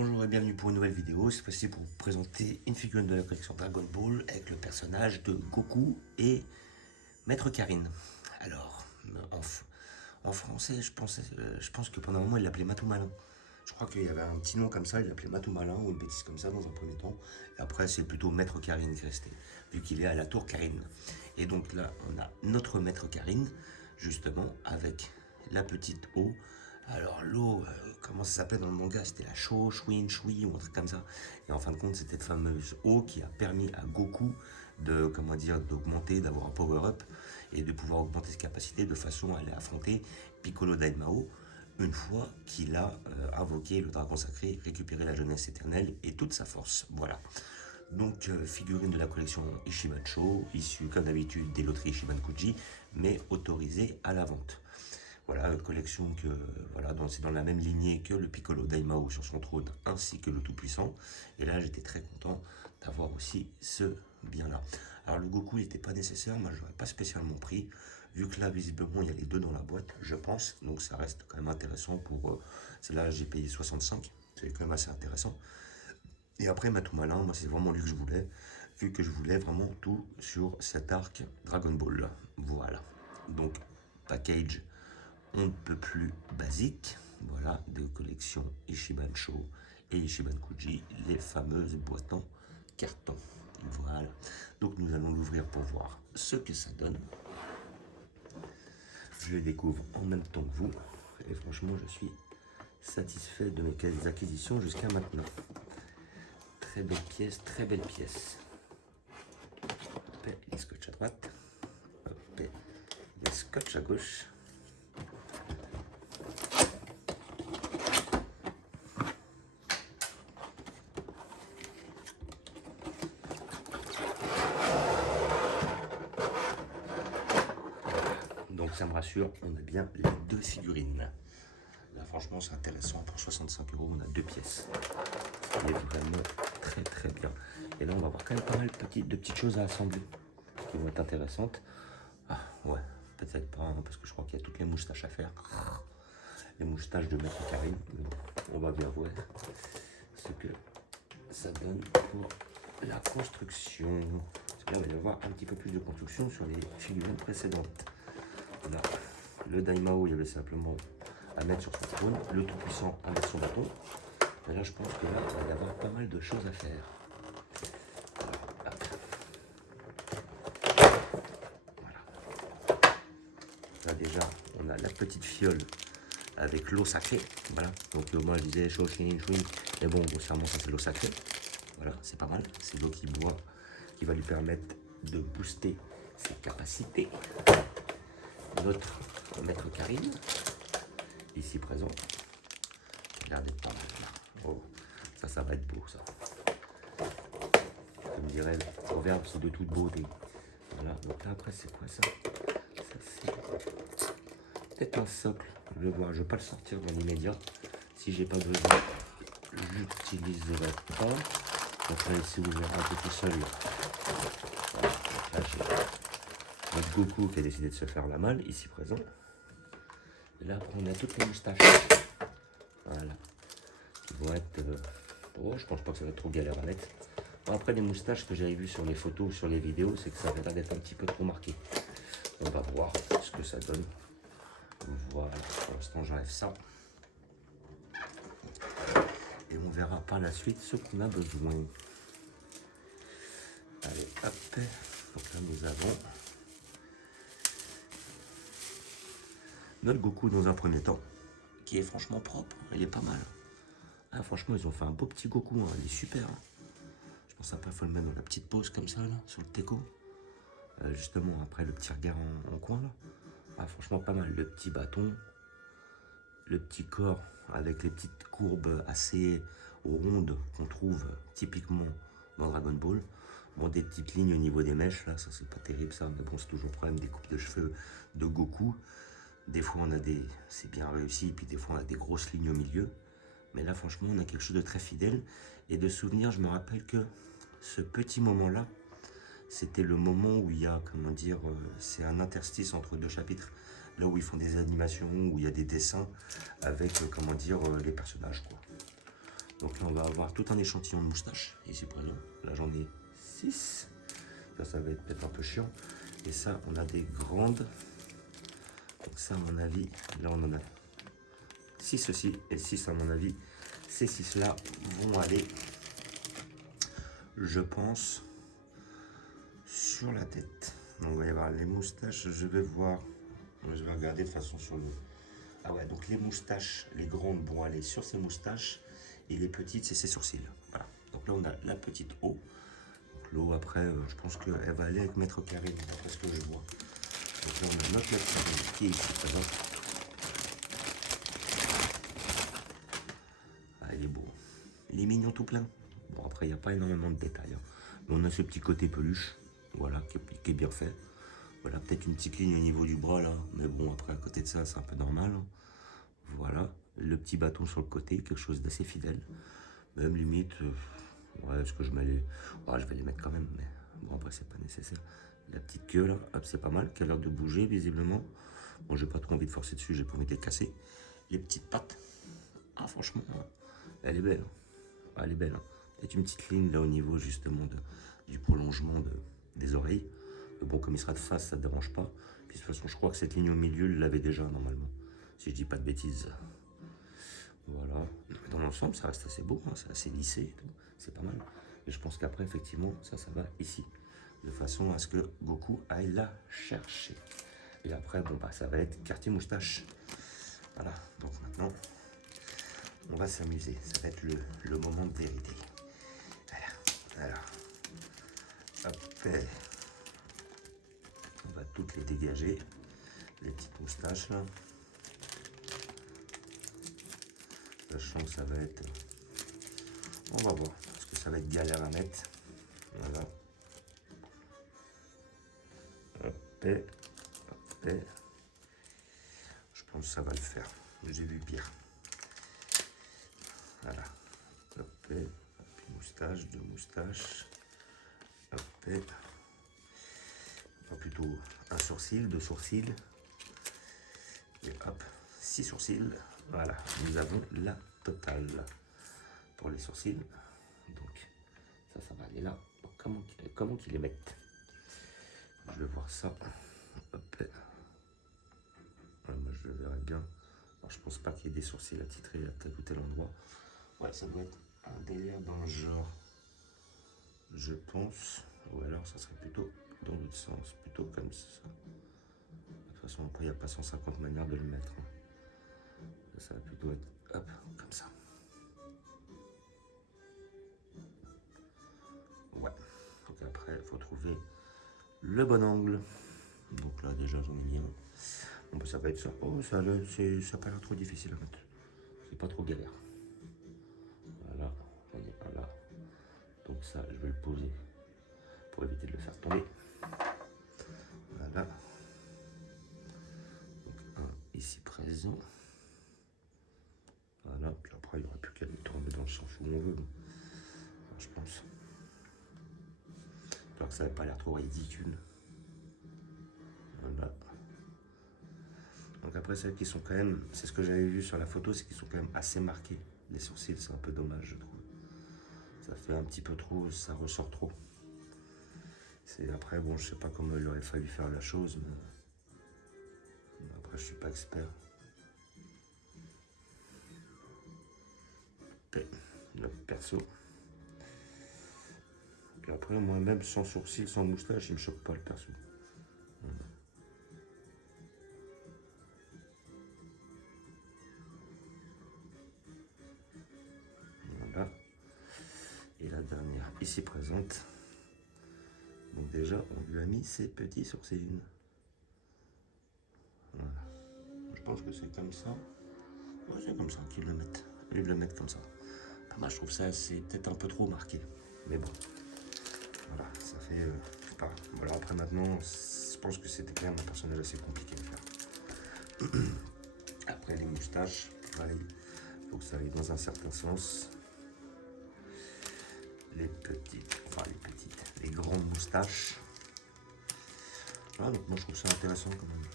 Bonjour et bienvenue pour une nouvelle vidéo. Cette fois-ci pour vous présenter une figurine de la collection Dragon Ball avec le personnage de Goku et Maître Karine. Alors, en français, je pense que pendant un moment il l'appelait Matou Malin. Je crois qu'il y avait un petit nom comme ça, il l'appelait Matou Malin ou une bêtise comme ça dans un premier temps. Et après, c'est plutôt Maître Karine qui est resté, vu qu'il est à la tour Karine. Et donc là, on a notre Maître Karine, justement, avec la petite eau. Alors l'eau, comment ça s'appelait dans le manga? C'était la Sho, Shuin, Shui ou un truc comme ça. Et en fin de compte, c'était cette fameuse eau qui a permis à Goku de, comment dire, d'augmenter, d'avoir un power-up et de pouvoir augmenter ses capacités de façon à aller affronter Piccolo Daimao une fois qu'il a invoqué le dragon sacré, récupéré la jeunesse éternelle et toute sa force. Voilà. Donc, figurine de la collection Ishiban Sho, issue comme d'habitude des loteries Ishiban Kuji, mais autorisée à la vente. Voilà, collection que, voilà, c'est dans la même lignée que le Piccolo Daimao sur son trône, ainsi que le Tout-Puissant. Et là, j'étais très content d'avoir aussi ce bien-là. Alors, le Goku n'était pas nécessaire, moi, je n'aurais pas spécialement pris, vu que là, visiblement, il y a les deux dans la boîte, je pense. Donc, ça reste quand même intéressant pour... celle-là, j'ai payé 65, c'est quand même assez intéressant. Et après, Matou Malin, moi, c'est vraiment lui que je voulais, vu que je voulais vraiment tout sur cet arc Dragon Ball. Voilà. Donc, package on ne peut plus basique, voilà, de collection Ishiban Sho et Ishiban Kuji, les fameuses boîtes en carton. Voilà, donc nous allons l'ouvrir pour voir ce que ça donne. Je le découvre en même temps que vous, et franchement je suis satisfait de mes acquisitions jusqu'à maintenant. Très belle pièce, très belle pièce. Hop, les scotch à droite, hop, les scotch à gauche. Donc ça me rassure, on a bien les deux figurines. Là franchement c'est intéressant, pour 65 €, on a deux pièces. Il est vraiment très très bien. Et là on va avoir quand même pas mal de petites choses à assembler qui vont être intéressantes. Ah ouais, peut-être pas, hein, parce que je crois qu'il y a toutes les moustaches à faire. Les moustaches de Maître Karine. On va bien voir ce que ça donne pour la construction. Parce que là on va y avoir un petit peu plus de construction sur les figurines précédentes. Là, le Daimao, il y avait simplement à mettre sur son trône, le Tout-Puissant à mettre son bâton. Et là, je pense que là, il va y avoir pas mal de choses à faire. Voilà. Là, déjà, on a la petite fiole avec l'eau sacrée. Voilà. Donc, moi, je disais chaud, chouin. Mais bon, grossièrement, ça, c'est l'eau sacrée. Voilà, c'est pas mal. C'est l'eau qui boit, qui va lui permettre de booster ses capacités. Notre Maître Karine, ici présent. Regardez pas mal là. Oh, ça va être beau ça. Comme dirait le proverbe, c'est de toute beauté. Voilà, donc là après c'est quoi ça? Ça c'est peut-être un socle. Je vais voir, je vais pas le sortir dans l'immédiat. Si j'ai pas besoin, j'utiliserai pas. Donc là ici vous verrez un peu tout seul. Voilà, là j'ai notre Goku qui a décidé de se faire la malle, ici présent. Et là, après, on a toutes les moustaches. Voilà. Qui vont être... oh, je pense pas que ça va être trop galère à mettre. Bon, après, les moustaches que j'avais vues sur les photos ou sur les vidéos, c'est que ça avait l'air d'être un petit peu trop marqué. On va voir ce que ça donne. Voilà. Pour l'instant, j'enlève ça. Et on verra par la suite ce qu'on a besoin. Allez, hop. Donc là, nous avons... notre Goku dans un premier temps, qui est franchement propre, il est pas mal. Ah, franchement, ils ont fait un beau petit Goku, hein, il est super. Hein. Je pense après, il faut le mettre dans la petite pose comme ça, là, sur le teco. Justement, après le petit regard en coin, là. Ah, franchement, pas mal. Le petit bâton, le petit corps avec les petites courbes assez rondes qu'on trouve typiquement dans Dragon Ball. Bon, des petites lignes au niveau des mèches, là, ça c'est pas terrible ça, mais bon, c'est toujours le problème des coupes de cheveux de Goku. Des fois, on a c'est bien réussi, et puis des fois, on a des grosses lignes au milieu. Mais là, franchement, on a quelque chose de très fidèle. Et de souvenir, je me rappelle que ce petit moment-là, c'était le moment où il y a, comment dire, c'est un interstice entre deux chapitres. Là où ils font des animations, où il y a des dessins avec, comment dire, les personnages, quoi. Donc là, on va avoir tout un échantillon de moustaches, ici présent. Là, j'en ai 6. Ça va être peut-être un peu chiant. Et ça, on a des grandes. Donc ça, à mon avis, là, on en a 6 aussi. Et 6, à mon avis, ces 6-là vont aller, je pense, sur la tête. Donc, on va y avoir les moustaches. Je vais voir. Je vais regarder de façon sur le... Ah ouais, donc les moustaches, les grandes vont aller sur ces moustaches. Et les petites, c'est ses sourcils. Voilà. Donc là, on a la petite O. L'eau, après, je pense qu'elle va aller avec Maître Karine, d'après ce que je vois. Donc là, on a notre Maître Karine qui est ici présent. Ah, il est beau. Il est mignon tout plein. Bon, après, il n'y a pas énormément de détails. Hein. Mais on a ce petit côté peluche, voilà, qui est bien fait. Voilà, peut-être une petite ligne au niveau du bras, là. Mais bon, après, à côté de ça, c'est un peu normal. Hein. Voilà, le petit bâton sur le côté, quelque chose d'assez fidèle. Même limite... ouais, est-ce que je mets les... Ouais, je vais les mettre quand même, mais bon, après, c'est pas nécessaire. La petite queue, là, hop, c'est pas mal, qui a l'air de bouger, visiblement. Bon, j'ai pas trop envie de forcer dessus, j'ai pas envie de les casser. Les petites pattes, ah, franchement, elle est belle. Ah, elle est belle. Hein. Il y a une petite ligne, là, au niveau, justement, du prolongement des oreilles. Mais bon, comme il sera de face, ça ne dérange pas. Puis, de toute façon, je crois que cette ligne au milieu, il l'avait déjà, normalement. Si je dis pas de bêtises. Voilà. Dans l'ensemble, ça reste assez beau, hein, c'est assez lissé et tout. C'est pas mal. Et je pense qu'après, effectivement, ça va ici. De façon à ce que Goku aille la chercher. Et après, bon, bah, ça va être quartier moustache. Voilà. Donc maintenant, on va s'amuser. Ça va être le moment de vérité. Voilà. Alors, hop. On va toutes les dégager. Les petites moustaches, là. Sachant que ça va être... On va voir, parce que ça va être galère à mettre. Voilà. Hop, hop. Je pense que ça va le faire. J'ai vu pire. Voilà. Hop, moustache, deux moustaches. Hop. Enfin, plutôt un sourcil, deux sourcils. Et hop, 6 sourcils. Voilà, nous avons la totale pour les sourcils. Donc, ça va aller là. Donc, comment qu'ils les mettent? Je vais voir ça. Hop. Ouais, moi, je le verrai bien. Alors, je pense pas qu'il y ait des sourcils attitrés à tel ou tel endroit. Ouais, ça doit être un délire dans le genre. Je pense. Ou alors, ça serait plutôt dans l'autre sens. Plutôt comme ça. De toute façon, après, il n'y a pas 150 manières de le mettre. Ça va plutôt être, hop, comme ça. Ouais. Donc après, il faut trouver le bon angle. Donc là, déjà, j'en ai mis un. Bon, bah, ça va être ça. Oh, ça n'a pas l'air trop difficile à mettre. C'est pas trop galère. Voilà. On est pas là. Donc ça, je vais le poser pour éviter de le faire tomber. Voilà. Donc un ici présent. Voilà, puis après il n'y aurait plus qu'à le tomber dans le sens où on veut, je pense. Alors que ça n'avait pas l'air trop ridicule. Voilà. Donc après celles qui sont quand même, c'est ce que j'avais vu sur la photo, c'est qu'ils sont quand même assez marqués. Les sourcils, c'est un peu dommage, je trouve. Ça fait un petit peu trop, ça ressort trop. C'est après, bon, je sais pas comment il aurait fallu faire la chose, mais après je suis pas expert. Le perso. Et après, moi-même, sans sourcils, sans moustache, il me choque pas le perso. Voilà. Et la dernière, ici présente. Donc déjà, on lui a mis ses petits sourcils. Voilà. Je pense que c'est comme ça. Ouais, c'est comme ça qu'ils le mettent. Ils le mettent comme ça. Moi, je trouve ça, c'est peut-être un peu trop marqué. Mais bon. Voilà, ça fait... je sais pas. Voilà, après maintenant, je pense que c'était quand même un personnage assez compliqué à faire. Après, les moustaches, pareil. Il faut que ça aille dans un certain sens. Les grandes moustaches. Voilà, donc moi je trouve ça intéressant quand même.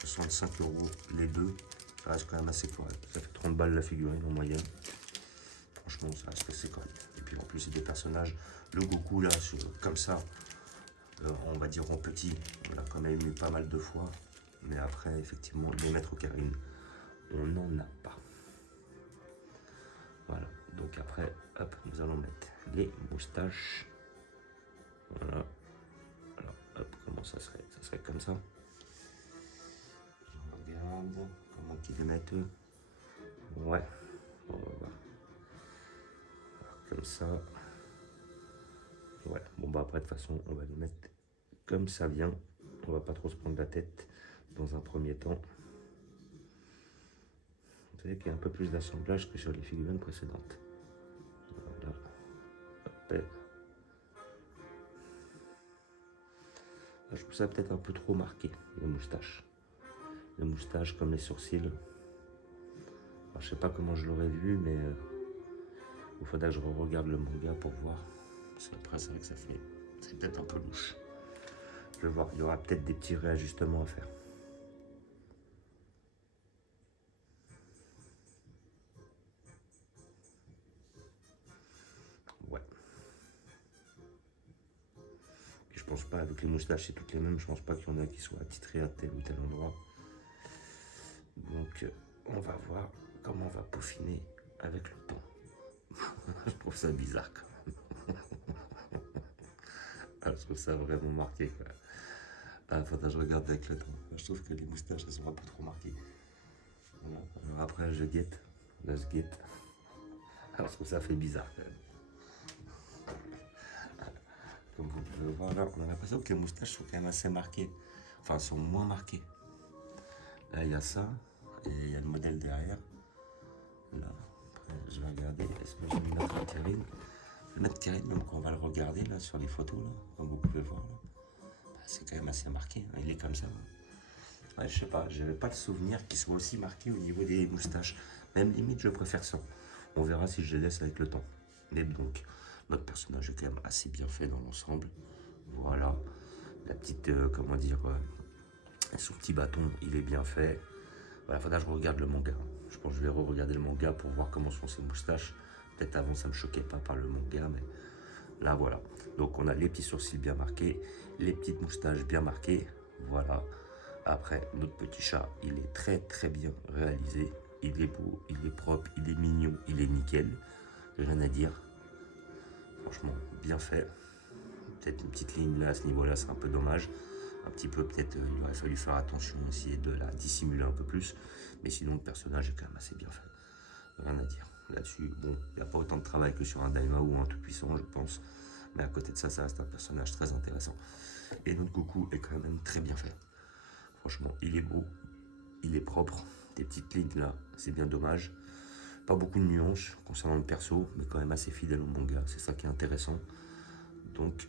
65 € les deux, ça reste quand même assez correct. Ça fait 30 balles la figurine en moyenne. franchement, ça reste assez correct. Et puis en plus, c'est des personnages, le Goku là, comme ça, on va dire en petit, on l'a quand même eu pas mal de fois. Mais après, effectivement, les maîtres Karin, on n'en a pas. Voilà, donc après, hop, nous allons mettre les moustaches. Voilà. Alors, hop, comment ça serait? Ça serait comme ça. Je regarde comment ils les mettent. Ouais, on va voir. Alors, comme ça. Ouais, bon bah après de toute façon, on va les mettre comme ça vient. On va pas trop se prendre la tête dans un premier temps. Vous savez qu'il y a un peu plus d'assemblage que sur les figurines précédentes. Voilà. Hop. Je trouve ça peut-être un peu trop marqué, les moustaches. Les moustaches comme les sourcils. Alors, je sais pas comment je l'aurais vu, mais il faudra que je regarde le manga pour voir. Parce qu'après, c'est vrai que ça fait... C'est peut-être un peu louche. Je vais voir, il y aura peut-être des petits réajustements à faire. Ouais. Et je pense pas, avec les moustaches, c'est toutes les mêmes. Je pense pas qu'il y en a qui soient attitrés à tel ou tel endroit. Donc, on va voir comment on va peaufiner avec le temps. Je trouve ça bizarre quand même. Je trouve ça vraiment marqué. Faudra que je regarde avec le temps. Je trouve que les moustaches, elles sont un peu trop marquées. Voilà. Alors après, je guette. Là, je guette. Alors, je trouve ça fait bizarre quand même. Comme vous pouvez voir là, on a l'impression que les moustaches sont quand même assez marquées. Enfin, sont moins marquées. Là, il y a ça. Et il y a le modèle derrière. Là, après, je vais regarder. Est-ce que j'ai mis notre Karine? Le mettre Karine, donc on va le regarder là sur les photos, là, comme vous pouvez voir. C'est quand même assez marqué. Hein. Il est comme ça. Ouais, je sais pas, j'avais pas le souvenir qu'il soit aussi marqué au niveau des moustaches. Même limite, je préfère ça. On verra si je les laisse avec le temps. Mais donc, notre personnage est quand même assez bien fait dans l'ensemble. Voilà. La petite, comment dire, son petit bâton, il est bien fait. Voilà, faudra que je regarde le manga. Je pense que je vais re-regarder le manga pour voir comment sont ses moustaches. Peut-être avant, ça me choquait pas par le manga, mais là, voilà. Donc, on a les petits sourcils bien marqués, les petites moustaches bien marquées. Voilà. Après, notre petit chat, il est très très bien réalisé. Il est beau, il est propre, il est mignon, il est nickel. Rien à dire. Franchement, bien fait. Peut-être une petite ligne là à ce niveau-là, c'est un peu dommage. Un petit peu, peut-être, il aurait fallu faire attention, essayer de la dissimuler un peu plus. Mais sinon, le personnage est quand même assez bien fait. Rien à dire. Là-dessus, bon, il n'y a pas autant de travail que sur un Daima ou un Tout-Puissant, je pense. Mais à côté de ça, ça reste un personnage très intéressant. Et notre Goku est quand même très bien fait. Franchement, il est beau, il est propre. Des petites lignes là, c'est bien dommage. Pas beaucoup de nuances concernant le perso, mais quand même assez fidèle au manga. C'est ça qui est intéressant. Donc,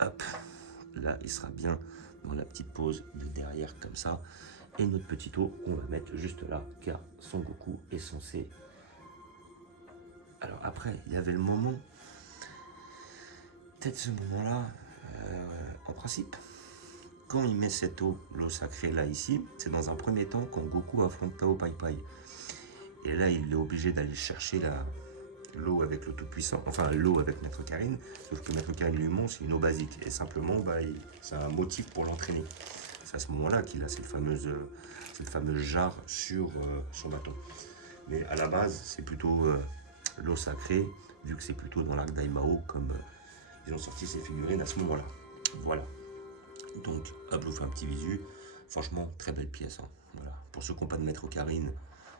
hop, là, il sera bien dans la petite pose de derrière comme ça. Et notre petit os, on va mettre juste là, car son Goku est censé... Alors après, il y avait le moment, peut-être ce moment-là, en principe, quand il met cette eau, l'eau sacrée là, ici, c'est dans un premier temps quand Goku affronte Tao Pai Pai. Et là, il est obligé d'aller chercher l'eau avec le Tout-Puissant, enfin l'eau avec Maître Karine, sauf que Maître Karine lui montre, c'est une eau basique. Et simplement, c'est un motif pour l'entraîner. C'est à ce moment-là qu'il a cette fameuse jarre sur son bâton. Mais à la base, c'est plutôt l'eau sacrée, vu que c'est plutôt dans l'arc d'Aimao, comme ils ont sorti ces figurines à ce moment-là. Voilà. Donc, hop, je vous fais un petit visu. Franchement, très belle pièce. Hein. Voilà. Pour ceux qui n'ont pas de Maître Karine,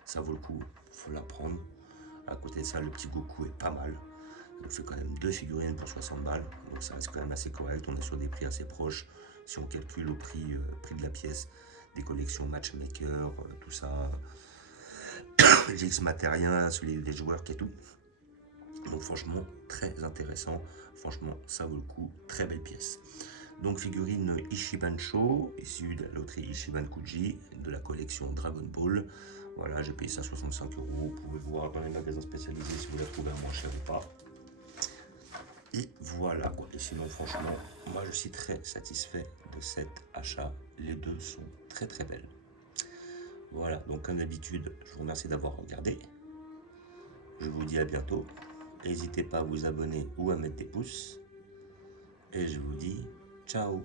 ça vaut le coup, il faut la prendre. À côté de ça, le petit Goku est pas mal. Ça nous fait quand même 2 figurines pour 60 balles. Donc ça reste quand même assez correct. On est sur des prix assez proches. Si on calcule au prix de la pièce, des collections Matchmaker, tout ça. GX Materia, celui des joueurs et tout. Donc franchement, très intéressant. Franchement, ça vaut le coup. Très belle pièce. Donc figurine Ichiban Cho, issue de la loterie Ichiban Kuji, de la collection Dragon Ball. Voilà, j'ai payé ça 65 €. Vous pouvez voir dans les magasins spécialisés si vous la trouvez à moins cher ou pas. Et voilà quoi. Et sinon, franchement, moi je suis très satisfait de cet achat. Les deux sont très très belles. Voilà, donc comme d'habitude, je vous remercie d'avoir regardé. je vous dis à bientôt. N'hésitez pas à vous abonner ou à mettre des pouces. Et je vous dis ciao.